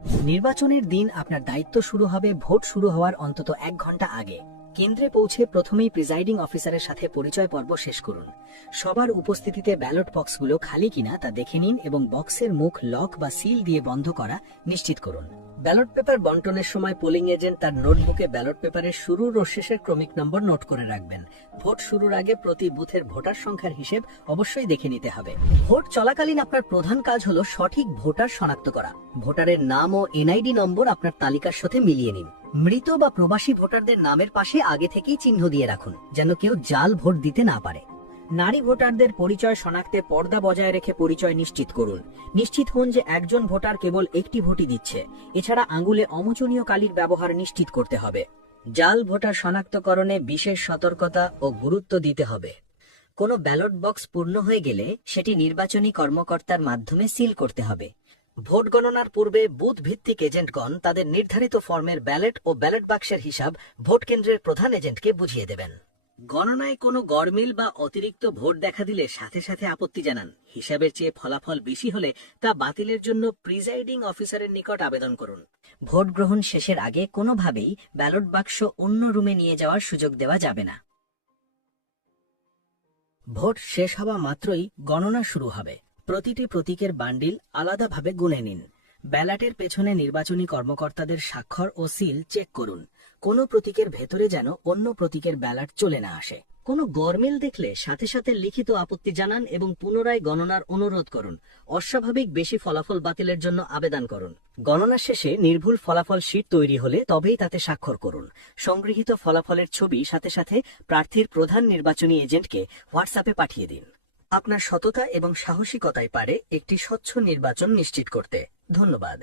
নির্বাচনের দিন আপনার দায়িত্ব শুরু হবে ভোট শুরু হওয়ার অন্তত 1 ঘন্টা আগে। কেন্দ্রে পৌঁছে প্রথমেই প্রিজাইডিং অফিসারের সাথে পরিচয় পর্ব শেষ করুন। সবার উপস্থিতিতে ব্যালট বক্সগুলো খালি কিনা তা দেখে নিন এবং বক্সের মুখ লক বা সিল দিয়ে বন্ধ করা নিশ্চিত করুন। ব্যালট পেপার বন্টনের সময় পোলিং এজেন্ট তার নোটবুকে ব্যালট পেপারের শুরুর ও শেষের ক্রমিক নম্বর নোট করে রাখবেন। ভোট শুরুর আগে প্রতি বুথের ভোটার সংখ্যার হিসেব অবশ্যই দেখে নিতে হবে। ভোট চলাকালীন আপনার প্রধান কাজ হলো সঠিক ভোটার শনাক্ত করা। ভোটারের নাম ও এনআইডি নম্বর আপনার তালিকার সাথে মিলিয়ে নিন। মৃত বা প্রবাসী ভোটারদের নামের পাশে আগে থেকেই চিহ্ন দিয়ে রাখুন, যেন কেউ জাল ভোট দিতে না পারে। নারী ভোটারদের পরিচয় শনাক্তে পর্দা বজায় রেখে পরিচয় নিশ্চিত করুন। নিশ্চিত হন যে একজন ভোটার কেবল একটি ভোটই দিচ্ছে। এছাড়া আঙুলে অমোচনীয় কালির ব্যবহার নিশ্চিত করতে হবে। জাল ভোটার শনাক্তকরণে বিশেষ সতর্কতা ও গুরুত্ব দিতে হবে। কোনো ব্যালট বক্স পূর্ণ হয়ে গেলে সেটি নির্বাচনী কর্মকর্তার মাধ্যমে সিল করতে হবে। ভোট গণনার পূর্বে বুথ ভিত্তিক এজেন্টগণ তাদের নির্ধারিত ফর্মের ব্যালট ও ব্যালট বাক্সের হিসাব ভোট কেন্দ্রের প্রধান এজেন্টকে বুঝিয়ে দেবেন। গণনায় কোনো গরমিল বা অতিরিক্ত ভোট দেখা দিলে সাথে সাথে আপত্তি জানান। হিসাবের চেয়ে ফলাফল বেশি হলে তা বাতিলের জন্য প্রিজাইডিং অফিসারের নিকট আবেদন করুন। ভোট গ্রহণ শেষের আগে কোনোভাবেই ব্যালট বাক্স অন্য রুমে নিয়ে যাওয়ার সুযোগ দেওয়া যাবে না। ভোট শেষ হওয়া মাত্রই গণনা শুরু হবে। প্রতিটি প্রতীকের বান্ডিল আলাদাভাবে গুনে নিন। ব্যালটের পেছনে নির্বাচনী কর্মকর্তাদের স্বাক্ষর ও সিল চেক করুন। কোনো প্রতীকের ভেতরে যেন অন্য প্রতীকের ব্যালট চলে না আসে। কোনো গরমিল দেখলে সাথে সাথে লিখিত আপত্তি জানান এবং পুনরায় গণনার অনুরোধ করুন। অস্বাভাবিক বেশি ফলাফল বাতিলের জন্য আবেদন করুন। গণনা শেষে নির্ভুল ফলাফল শীট তৈরি হলে তবেই তাতে স্বাক্ষর করুন। সংগৃহীত ফলাফলের ছবি সাথে সাথে প্রার্থীর প্রধান নির্বাচনী এজেন্টকে হোয়াটসঅ্যাপে পাঠিয়ে দিন। আপনার সততা এবং সাহসিকতাই পারে একটি স্বচ্ছ নির্বাচন নিশ্চিত করতে। ধন্যবাদ।